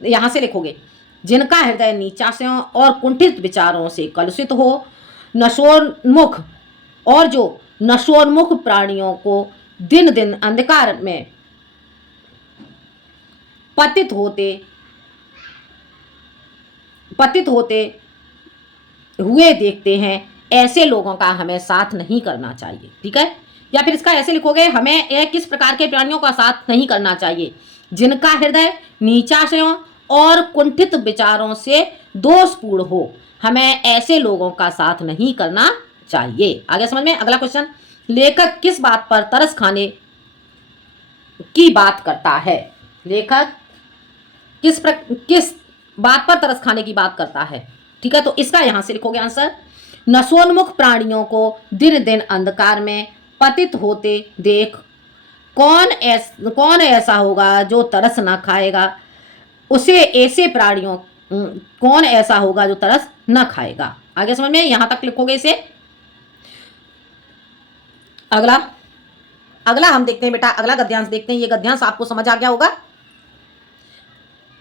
यहां से लिखोगे, जिनका हृदय नीचाशयों और कुंठित विचारों से कलुषित हो, नशोन्मुख प्राणियों को दिन दिन अंधकार में पतित होते हुए देखते हैं, ऐसे लोगों का हमें साथ नहीं करना चाहिए, ठीक है। या फिर इसका ऐसे लिखोगे, हमें किस प्रकार के प्राणियों का साथ नहीं करना चाहिए? जिनका हृदय नीचाशयों और कुंठित विचारों से दोषपूर्ण हो, हमें ऐसे लोगों का साथ नहीं करना चाहिए। आगे समझ में? अगला क्वेश्चन, लेखक किस बात पर तरस खाने की बात करता है? लेखक किस बात पर तरस खाने की बात करता है? ठीक है, तो इसका यहां से लिखोगे आंसर, नशोन्मुख प्राणियों को दिन दिन अंधकार में पतित होते देख कौन ऐसा होगा जो तरस ना खाएगा, उसे ऐसे प्राणियों कौन ऐसा होगा जो तरस न खाएगा। आगे समझ में, यहां तक लिखोगे इसे। अगला अगला हम देखते हैं बेटा, अगला गद्यांश देखते हैं। ये गद्यांश आपको समझ आ गया होगा।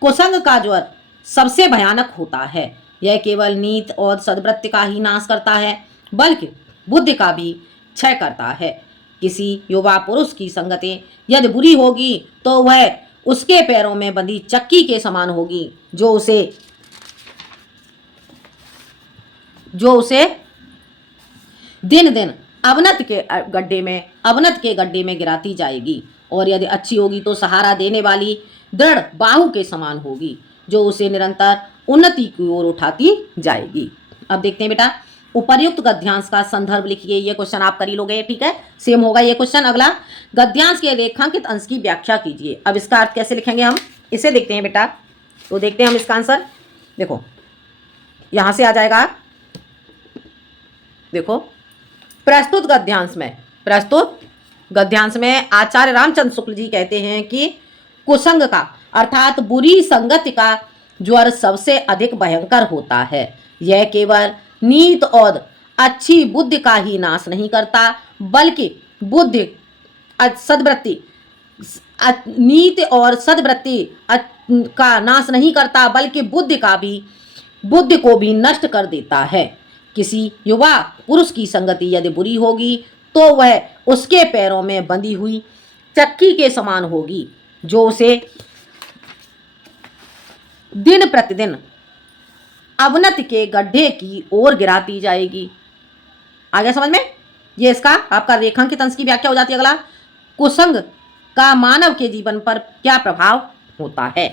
कुसंग का ज्वर सबसे भयानक होता है। यह केवल नीत और सद्वृत्ति का ही नाश करता है, बल्कि बुद्धि का भी क्षय करता है। किसी युवा पुरुष की संगति यदि बुरी होगी तो वह उसके पैरों में बंधी चक्की के समान होगी, जो उसे दिन दिन अवनत के गड्ढे में गिराती जाएगी। और यदि अच्छी होगी तो सहारा देने वाली दृढ़ बाहु के समान होगी, जो उसे निरंतर उन्नति की ओर उठाती जाएगी। अब देखते हैं बेटा, उपर्युक्त गद्यांश का संदर्भ लिखिए। ये क्वेश्चन आप कर ही लोगे, ठीक है, सेम होगा ये क्वेश्चन। अगला, गद्यांश के रेखांकित अंश की व्याख्या कीजिए। अब इसका अर्थ कैसे लिखेंगे हम, इसे देखते हैं बेटा। तो देखते हैं हम इसका आंसर। देखो यहां से आ जाएगा, देखो प्रस्तुत गद्यांश में आचार्य रामचंद्र शुक्ल जी कहते हैं कि कुसंग का अर्थात बुरी संगति का ज्वर सबसे अधिक भयंकर होता है। यह केवल नीत और अच्छी बुद्धि का ही नाश नहीं करता, बल्कि बुद्धि सद्वृत्ति नीति और सद्वृत्ति का नाश नहीं करता, बल्कि बुद्धि को भी नष्ट कर देता है। किसी युवा पुरुष की संगति यदि बुरी होगी तो वह उसके पैरों में बंधी हुई चक्की के समान होगी, जो उसे दिन प्रतिदिन अवनति के गड्ढे की ओर गिराती जाएगी। आगे समझ में, ये इसका आपका रेखांकित अंश की व्याख्या हो जाती है। अगला, कुसंग का मानव के जीवन पर क्या प्रभाव होता है।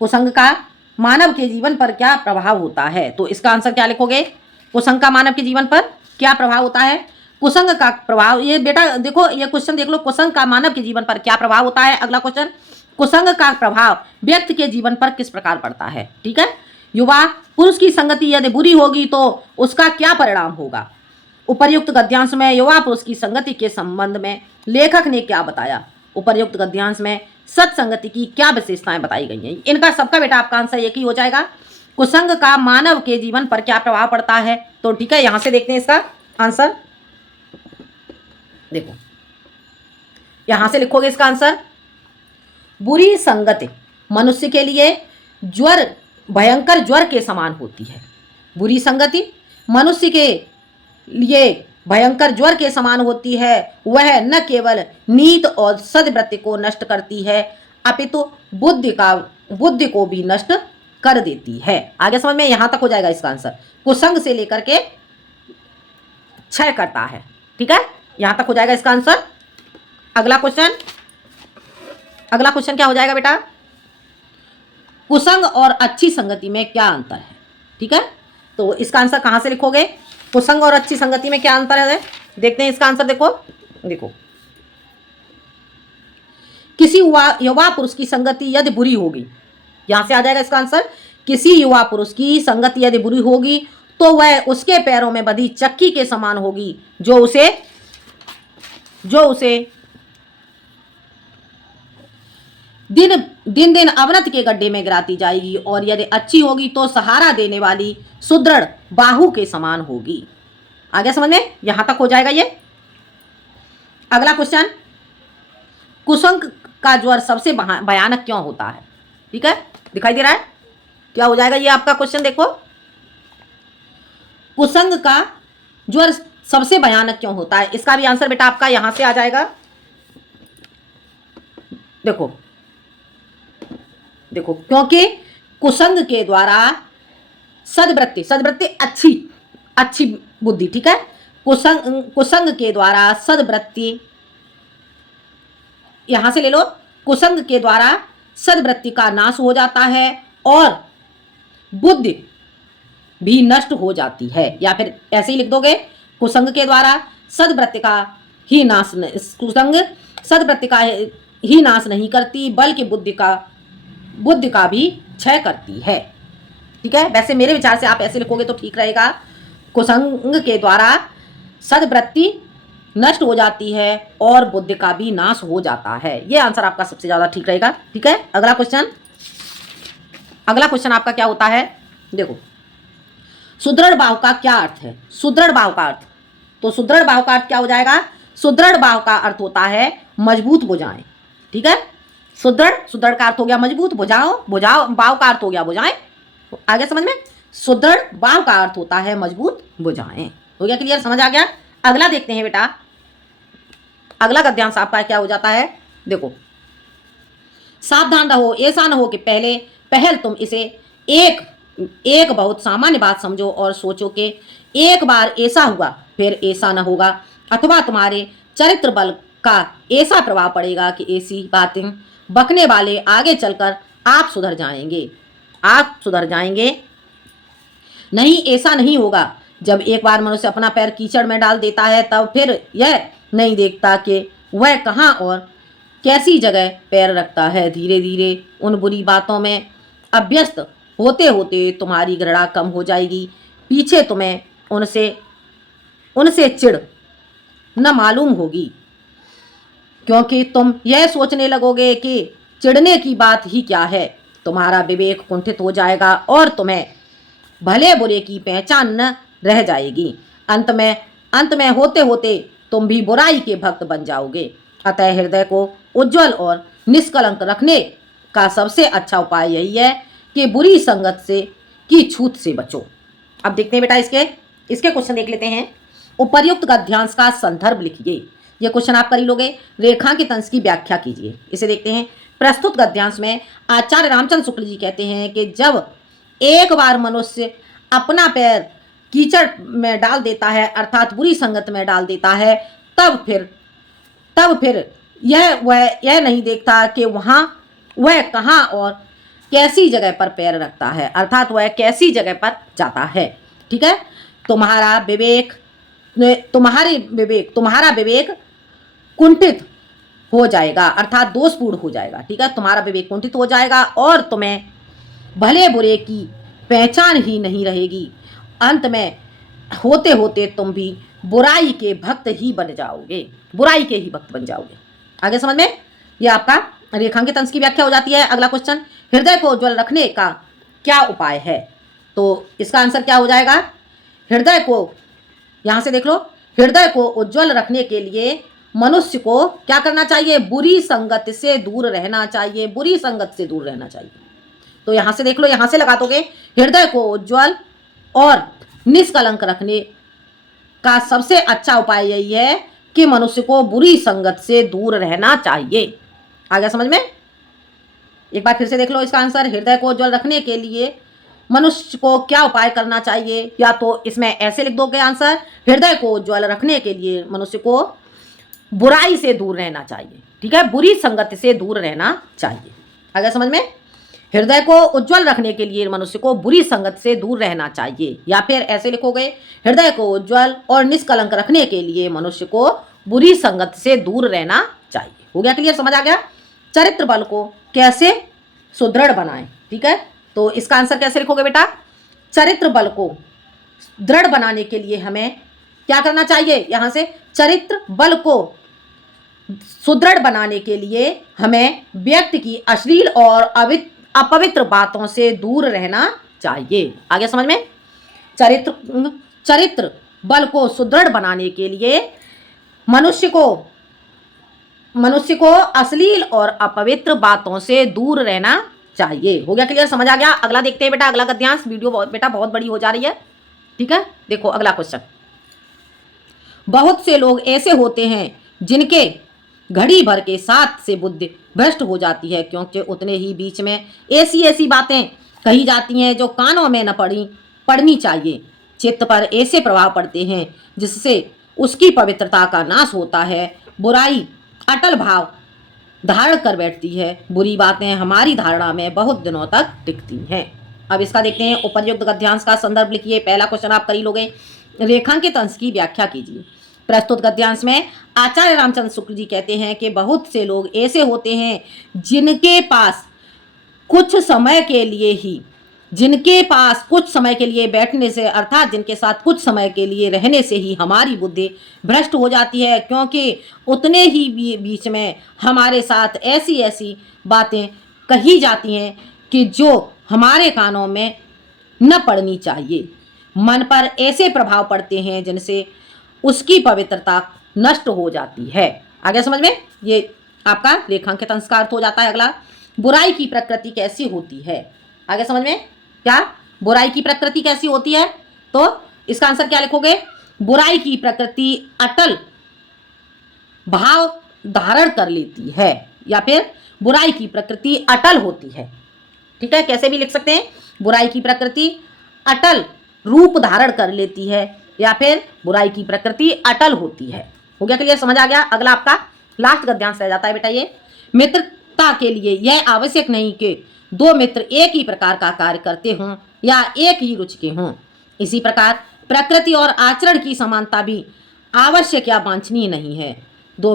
कुसंग का मानव के जीवन पर क्या प्रभाव होता है, तो इसका आंसर क्या लिखोगे, कुसंग का मानव के जीवन पर क्या प्रभाव होता है। कुसंग का प्रभाव, ये बेटा देखो ये क्वेश्चन देख लो, कुसंग का मानव के जीवन पर क्या प्रभाव होता है। अगला क्वेश्चन, कुसंग का प्रभाव व्यक्ति के जीवन पर किस प्रकार पड़ता है। ठीक है, युवा पुरुष की संगति यदि बुरी होगी तो उसका क्या परिणाम होगा। उपर्युक्त गद्यांश में युवा पुरुष की संगति के संबंध में लेखक ने क्या बताया। उपर्युक्त गद्यांश में सत्संगति की क्या विशेषताएं बताई गई हैं। इनका सबका बेटा आपका आंसर एक ही हो जाएगा, कुसंग का मानव के जीवन पर क्या प्रभाव पड़ता है। तो ठीक है, यहां से देखते हैं इसका आंसर। देखो यहां से लिखोगे इसका आंसर, बुरी संगति मनुष्य के लिए भयंकर ज्वर के समान होती है। बुरी संगति मनुष्य के लिए भयंकर ज्वर के समान होती है। वह न केवल नीत और सद्वृत्ति को नष्ट करती है, अपितु बुद्धि को भी नष्ट कर देती है। आगे समझ में, यहां तक हो जाएगा इसका आंसर, कुसंग से लेकर के क्षय करता है। ठीक है, यहां तक हो जाएगा इसका आंसर। अगला क्वेश्चन क्या हो जाएगा बेटा, कुसंग और अच्छी संगति में क्या अंतर है। ठीक है, तो इसका आंसर कहां से लिखोगे, कुसंग और अच्छी संगति में क्या अंतर है। देखते हैं इसका आंसर। देखो किसी युवा पुरुष की संगति यदि बुरी होगी, यहां से आ जाएगा इसका आंसर, किसी युवा पुरुष की संगति यदि बुरी होगी तो वह उसके पैरों में बंधी चक्की के समान होगी, जो उसे दिन अवनति के गड्ढे में गिराती जाएगी। और यदि अच्छी होगी तो सहारा देने वाली सुदृढ़ बाहु के समान होगी। आगे समझ में, यहां तक हो जाएगा ये। अगला क्वेश्चन, कुसंग का ज्वर सबसे भयानक क्यों होता है। ठीक है, दिखाई दे रहा है, क्या हो जाएगा ये आपका क्वेश्चन। देखो कुसंग का ज्वर सबसे भयानक क्यों होता है, इसका भी आंसर बेटा आपका यहां से आ जाएगा। देखो क्योंकि कुसंग के द्वारा सद्वृत्ति अच्छी बुद्धि। ठीक है, कुसंग के द्वारा सद्वृत्ति, यहां से ले लो, कुसंग के द्वारा सद्वृत्ति का नाश हो जाता है और बुद्धि भी नष्ट हो जाती है। या फिर ऐसे ही लिख दोगे, कुसंग के द्वारा सद्वृत्ति का ही नाश नहीं करती, बल्कि बुद्धि का भी क्षय करती है। ठीक है, वैसे मेरे विचार से आप ऐसे लिखोगे तो ठीक रहेगा। कुसंग के द्वारा सद्वृत्ति नष्ट हो जाती है और बुद्धि का भी नाश हो जाता है। ये आंसर आपका सबसे ज्यादा ठीक रहेगा। ठीक है, अगला क्वेश्चन आपका क्या होता है, देखो, सुदृढ़ बाहु का क्या अर्थ है? सुदृढ़ बाहु का अर्थ, तो सुदृढ़ बाहु का अर्थ क्या हो जाएगा? सुदृढ़ बाहु का अर्थ होता है मजबूत भुजाएं। ठीक है, सुदृढ़ का अर्थ हो गया मजबूत, भुजाओ बाहु का अर्थ हो गया भुजाएं। आगे समझ में, सुदृढ़ बाहु का अर्थ होता है मजबूत भुजाएं। हो गया क्लियर, समझ आ गया? अगला देखते हैं बेटा, अगला गद्यांश आपका क्या हो जाता है, देखो, सावधान रहो, ऐसा न हो कि पहल तुम इसे एक बहुत सामान्य बात समझो और सोचो कि एक बार ऐसा हुआ फिर ऐसा न होगा, अथवा तुम्हारे चरित्र बल का ऐसा प्रभाव पड़ेगा कि ऐसी बातें बकने वाले आगे चलकर आप सुधर जाएंगे। नहीं, ऐसा नहीं होगा। जब एक बार मनुष्य अपना पैर कीचड़ में डाल देता है तब फिर यह नहीं देखता कि वह कहाँ और कैसी जगह पैर रखता है। धीरे धीरे उन बुरी बातों में अभ्यस्त होते होते तुम्हारी घृणा कम हो जाएगी। पीछे तुम्हें उनसे चिढ़ न मालूम होगी, क्योंकि तुम यह सोचने लगोगे कि चिढ़ने की बात ही क्या है। तुम्हारा विवेक कुंठित हो जाएगा और तुम्हें भले बुरे की पहचान न रह जाएगी। अंत में होते होते तुम भी बुराई के भक्त बन जाओगे। अतः हृदय को उज्जवल और निष्कलंक रखने का सबसे अच्छा उपाय यही है कि बुरी संगत की छूत से बचो। अब देखते हैं बेटा, इसके क्वेश्चन देख लेते हैं। उपर्युक्त गद्यांश का संदर्भ लिखिए। ये क्वेश्चन आप कर ही लोगे। रेखांकित अंश की व्याख्या कीजिए। इसे देखते हैं। प्रस्तुत गद्यांश में आचार्य रामचंद्र शुक्ल जी कहते हैं कि जब एक बार मनुष्य अपना पैर कीचड़ में डाल देता है, अर्थात बुरी संगत में डाल देता है, तब फिर यह नहीं देखता कि वह कहाँ और कैसी जगह पर पैर रखता है, अर्थात वह कैसी जगह पर जाता है। ठीक है, तुम्हारा विवेक कुंठित हो जाएगा, अर्थात दोषपूर्ण हो जाएगा। ठीक है, तुम्हारा विवेक कुंठित हो जाएगा और तुम्हें भले बुरे की पहचान ही नहीं रहेगी। अंत में होते होते तुम भी बुराई के भक्त बन जाओगे। आगे समझ में, ये आपका रेखांकित अंश की व्याख्या हो जाती है। अगला क्वेश्चन, हृदय को उज्ज्वल रखने का क्या उपाय है? तो इसका आंसर क्या हो जाएगा? हृदय को, यहाँ से देख लो, हृदय को उज्ज्वल रखने के लिए मनुष्य को क्या करना चाहिए? बुरी संगत से दूर रहना चाहिए। तो यहाँ से देख लो, यहाँ से लगा दोगे, हृदय को उज्ज्वल और निष्कलंक रखने का सबसे अच्छा उपाय यही है कि मनुष्य को बुरी संगत से दूर रहना चाहिए। आ गया समझ में? एक बार फिर से देख लो इसका आंसर। हृदय को उज्ज्वल रखने के लिए मनुष्य को क्या उपाय करना चाहिए? या तो इसमें ऐसे लिख दोगे आंसर, हृदय को उज्ज्वल रखने के लिए मनुष्य को बुराई से दूर रहना चाहिए। ठीक है, बुरी संगत से दूर रहना चाहिए। आ गया समझ में? हृदय को उज्ज्वल रखने के लिए मनुष्य को बुरी संगत से दूर रहना चाहिए। या फिर ऐसे लिखोगे, हृदय को उज्ज्वल और निष्कलंक रखने के लिए मनुष्य को बुरी संगत से दूर रहना चाहिए। हो गया क्लियर, समझ आ गया? चरित्र बल को कैसे सुदृढ़ बनाएं? ठीक है, तो इसका आंसर कैसे लिखोगे बेटा? चरित्र बल को दृढ़ बनाने के लिए हमें क्या करना चाहिए? यहाँ से चरित्र बल को सुदृढ़ बनाने के लिए हमें व्यक्ति की अश्लील और अपवित्र बातों से दूर रहना चाहिए। आगे समझ में? चरित्र बल को सुदृढ़ बनाने के लिए मनुष्य को अश्लील और अपवित्र बातों से दूर रहना चाहिए। हो गया क्लियर, समझ आ गया? अगला देखते हैं बेटा, अगला गद्यांश। वीडियो बहुत बड़ी हो जा रही है। ठीक है, देखो अगला क्वेश्चन। बहुत से लोग ऐसे होते हैं जिनके घड़ी भर के साथ से बुद्धि भ्रष्ट हो जाती है, क्योंकि उतने ही बीच में ऐसी बातें कही जाती हैं जो कानों में न पड़नी चाहिए। चित्त पर ऐसे प्रभाव पड़ते हैं जिससे उसकी पवित्रता का नाश होता है। बुराई अटल भाव धारण कर बैठती है। बुरी बातें हमारी धारणा में बहुत दिनों तक टिकती हैं। अब इसका देखते हैं। उपयुक्त गद्यांश का संदर्भ लिखिए। पहला क्वेश्चन आप कर ही लोगे। रेखांकित अंश की व्याख्या कीजिए। प्रस्तुत गद्यांश में आचार्य रामचंद्र शुक्ल जी कहते हैं कि बहुत से लोग ऐसे होते हैं जिनके पास कुछ समय के लिए ही जिनके पास कुछ समय के लिए बैठने से अर्थात जिनके साथ कुछ समय के लिए रहने से ही हमारी बुद्धि भ्रष्ट हो जाती है, क्योंकि उतने ही बीच में हमारे साथ ऐसी ऐसी बातें कही जाती हैं कि जो हमारे कानों में न पड़नी चाहिए। मन पर ऐसे प्रभाव पड़ते हैं जिनसे उसकी पवित्रता नष्ट हो जाती है। आगे समझ में? ये आपका रेखांकित अंश का अर्थ हो जाता है। अगला, बुराई की प्रकृति कैसी होती है? आगे समझ में? क्या बुराई की प्रकृति कैसी होती है? तो इसका आंसर क्या लिखोगे? बुराई की प्रकृति अटल भाव धारण कर लेती है, या फिर बुराई की प्रकृति अटल होती है। ठीक है, कैसे भी लिख सकते हैं। बुराई की प्रकृति अटल रूप धारण कर लेती है, या फिर बुराई की प्रकृति अटल होती है। हो गया क्लियर? समझ आ गया? अगला आपका लास्ट गद्यांश रह जाता है बेटा ये, मित्रता के लिए यह आवश्यक नहीं कि दो मित्र एक ही प्रकार का कार्य करते हों या एक ही रुचि के हों। इसी प्रकार प्रकृति और आचरण की समानता भी आवश्यक या वांछनीय नहीं है। दो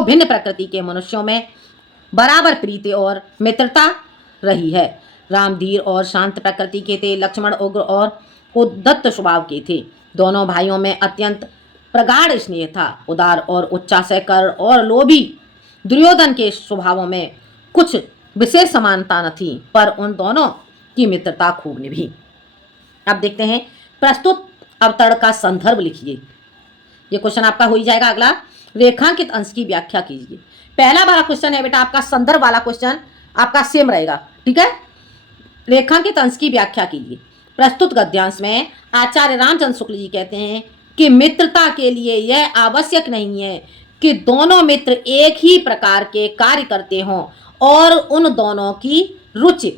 भिन्न प्रकृति के मनुष्यों में बराबर प्रीति और मित्रता रही है। राम धीर और शांत प्रकृति के थे, लक्ष्मण उग्र और उद्धत स्वभाव के थे। दोनों भाइयों में अत्यंत प्रगाढ़ स्नेह था। उदार और उच्चासकर और लोभी दुर्योधन के स्वभावों में कुछ विशेष समानता न थी, पर उन दोनों की मित्रता खूब निभी। अब देखते हैं, प्रस्तुत अवतरण का संदर्भ लिखिए। ये क्वेश्चन आपका हो ही जाएगा। अगला, रेखांकित अंश की व्याख्या कीजिए। पहला वाला क्वेश्चन है बेटा आपका, संदर्भ वाला क्वेश्चन आपका सेम रहेगा। ठीक है, रेखांकित अंश की व्याख्या कीजिए। प्रस्तुत गद्यांश में आचार्य रामचंद्र शुक्ल जी कहते हैं कि मित्रता के लिए यह आवश्यक नहीं है कि दोनों मित्र एक ही प्रकार के कार्य करते हों और उन दोनों की रुचि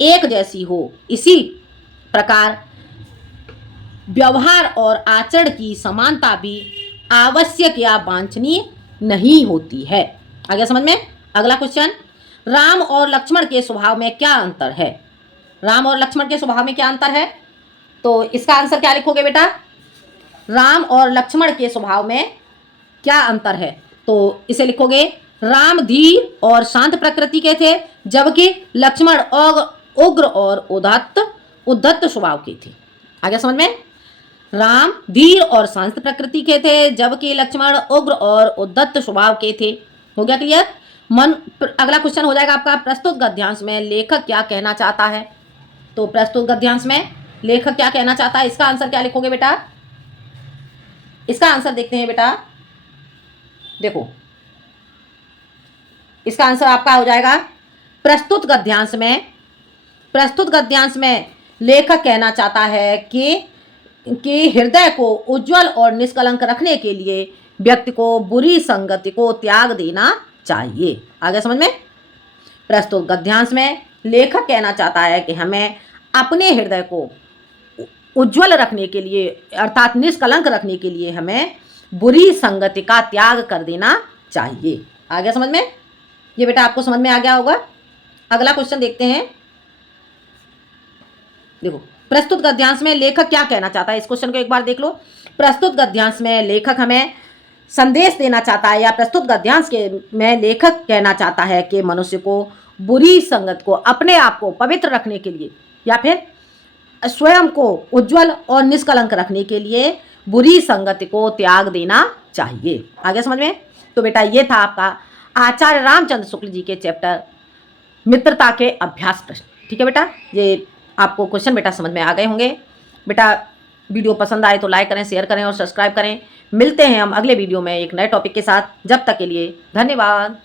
एक जैसी हो। इसी प्रकार व्यवहार और आचरण की समानता भी आवश्यक या वांछनीय नहीं होती है। आगे समझ में? अगला क्वेश्चन, राम और लक्ष्मण के स्वभाव में क्या अंतर है? राम और लक्ष्मण के स्वभाव में क्या अंतर है? तो इसका आंसर क्या लिखोगे बेटा? राम और लक्ष्मण के स्वभाव में क्या अंतर है? तो इसे लिखोगे, राम धीर और शांत प्रकृति के थे, जबकि लक्ष्मण उग्र और उद्धत स्वभाव के थे। आगे समझ में? राम धीर और शांत प्रकृति के थे, जबकि लक्ष्मण उग्र और उद्धत स्वभाव के थे। हो गया क्लियर? अगला क्वेश्चन हो जाएगा आपका, प्रस्तुत गद्यांश में लेखक क्या कहना चाहता है? तो प्रस्तुत गद्यांश में लेखक क्या कहना चाहता है, इसका आंसर क्या लिखोगे बेटा? इसका आंसर देखते हैं बेटा। देखो, इसका आंसर आपका हो जाएगा, प्रस्तुत गद्यांश में लेखक कहना चाहता है कि हृदय को उज्जवल और निष्कलंक रखने के लिए व्यक्ति को बुरी संगति को त्याग देना चाहिए। आगे समझ में? प्रस्तुत गद्यांश में लेखक कहना चाहता है कि हमें अपने हृदय को उज्जवल रखने के लिए अर्थात निष्कलंक रखने के लिए हमें बुरी संगति का त्याग कर देना चाहिए। आगे समझ में? ये बेटा आपको समझ में आ गया होगा। अगला क्वेश्चन देखते हैं। देखो, प्रस्तुत गद्यांश में लेखक क्या कहना चाहता है, इस क्वेश्चन को एक बार देख लो। प्रस्तुत गद्यांश में लेखक हमें संदेश देना चाहता है, या प्रस्तुत गद्यांश में लेखक कहना चाहता है कि मनुष्य को बुरी संगत को अपने आप को पवित्र रखने के लिए या फिर स्वयं को उज्जवल और निष्कलंक रखने के लिए बुरी संगति को त्याग देना चाहिए। आगे समझ में? तो बेटा ये था आपका आचार्य रामचंद्र शुक्ल जी के चैप्टर मित्रता के अभ्यास प्रश्न। ठीक है बेटा, ये आपको क्वेश्चन बेटा समझ में आ गए होंगे। बेटा वीडियो पसंद आए तो लाइक करें, शेयर करें और सब्सक्राइब करें। मिलते हैं हम अगले वीडियो में एक नए टॉपिक के साथ। जब तक के लिए धन्यवाद।